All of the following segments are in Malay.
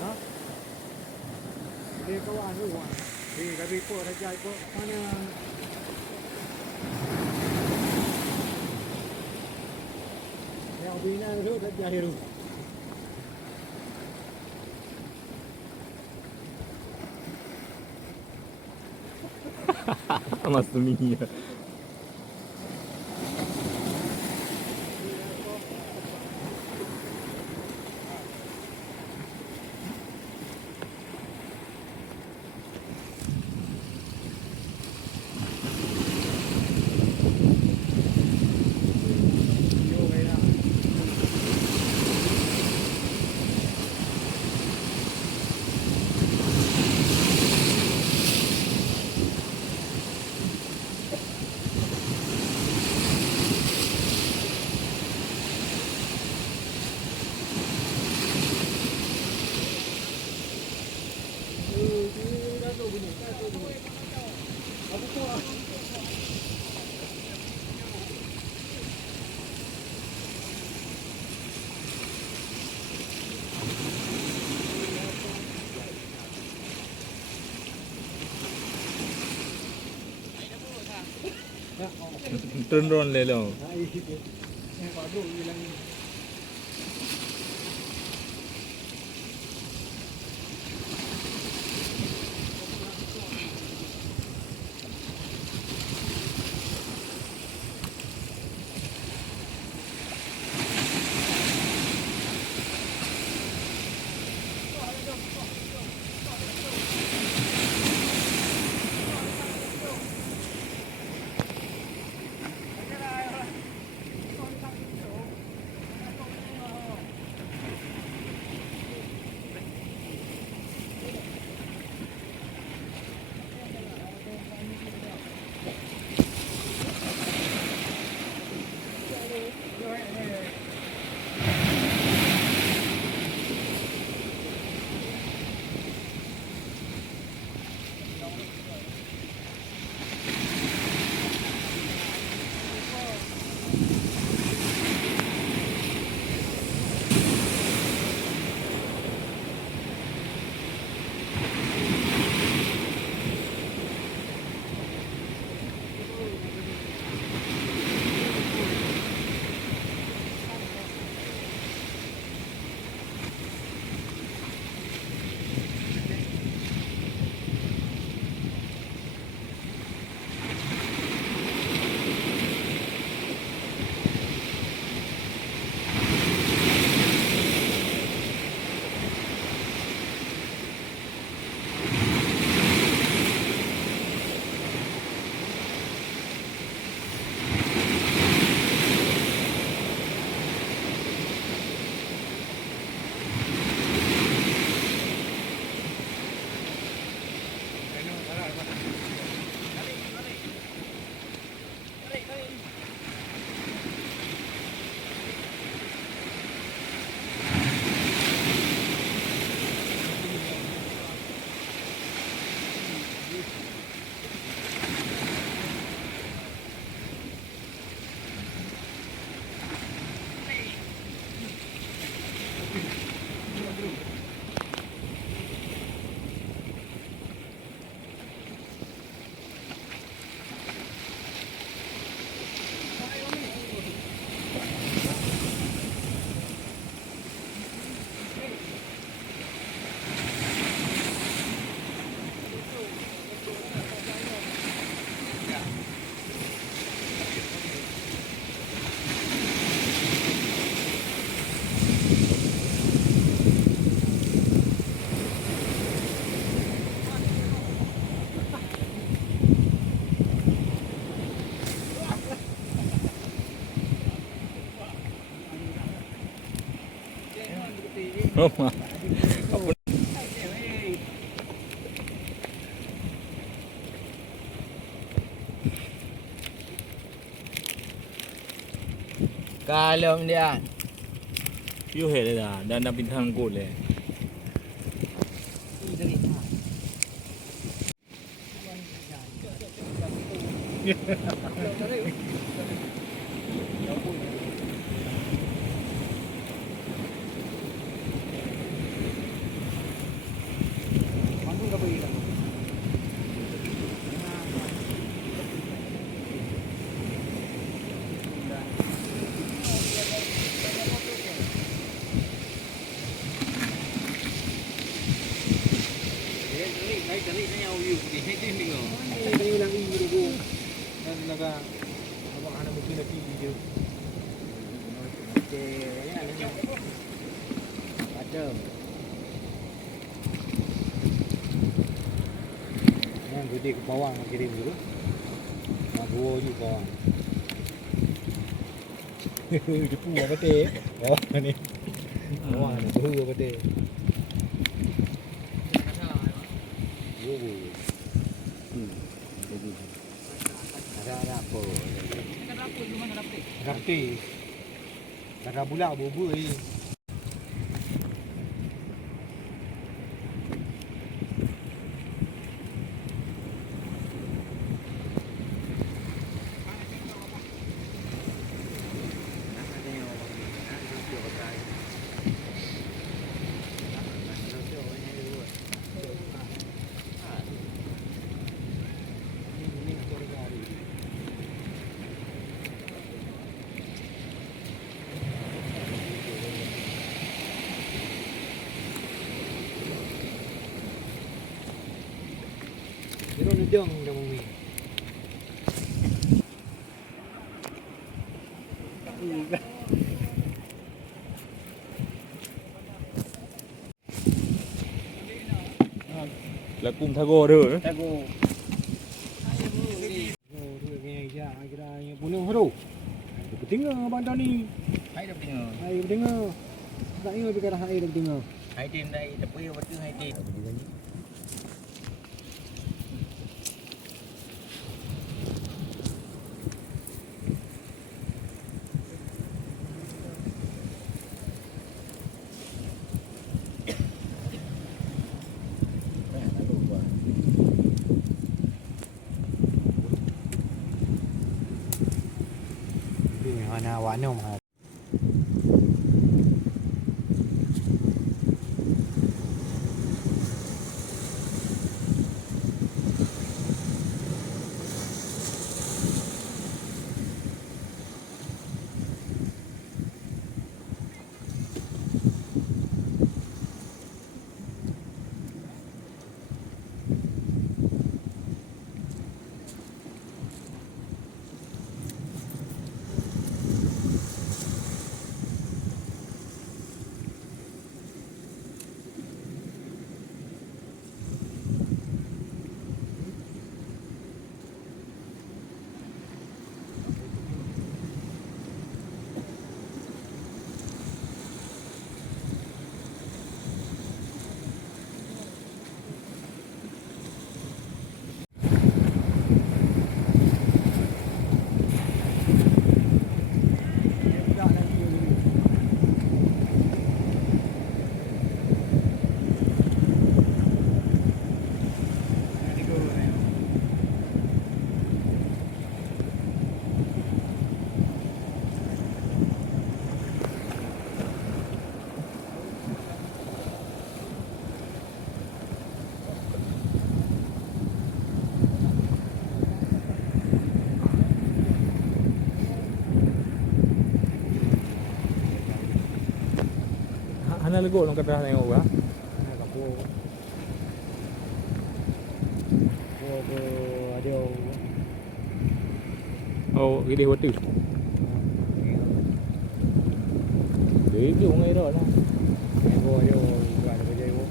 đó đi câu ăn cái quả thì cái bị porta chạy có mana theo bina itu dah jahil. Mas Mia. Turun le lo. Kalau dia View hết rồi à, đang bình thang cột này. Yang gede ke bawah nak kirim dulu. Nak dua je bawah. Jepu apa teh? Bawah ni. Bawah ni dua apa teh? Ada apa? Rapti. Ada bulat bubu ni. Dia nak dong dah mami. Là cùng thago được. Tago. Oh, tu yang ya, kira yang punya haro. Penting abang dah ni. Hai dah tengok. Hai penting. Tak ingat perkara hai dah penting. Hai tim đây, tapi apa tu hai tim? Ini mana warna mah. Hana lego long kata tengok ah. Aku ada Oh, gede waktu. Đấy ví dụ ngay đó đó. aku ada buat kerja aku.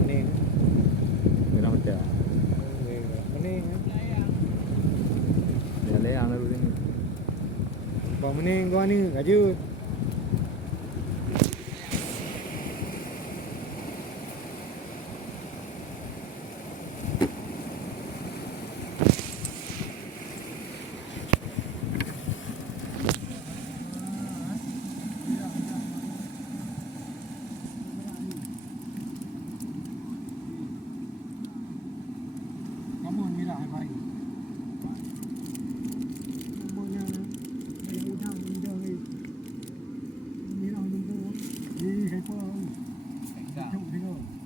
Mening. Người nào chả. Mening. Để lấy ăn rồi đi. Bang mening kau ni kerja. Kamu ni dah baik. Kamunya banyak udang ni. Ni dah tunggu. Ni hepa. Tengok tengok.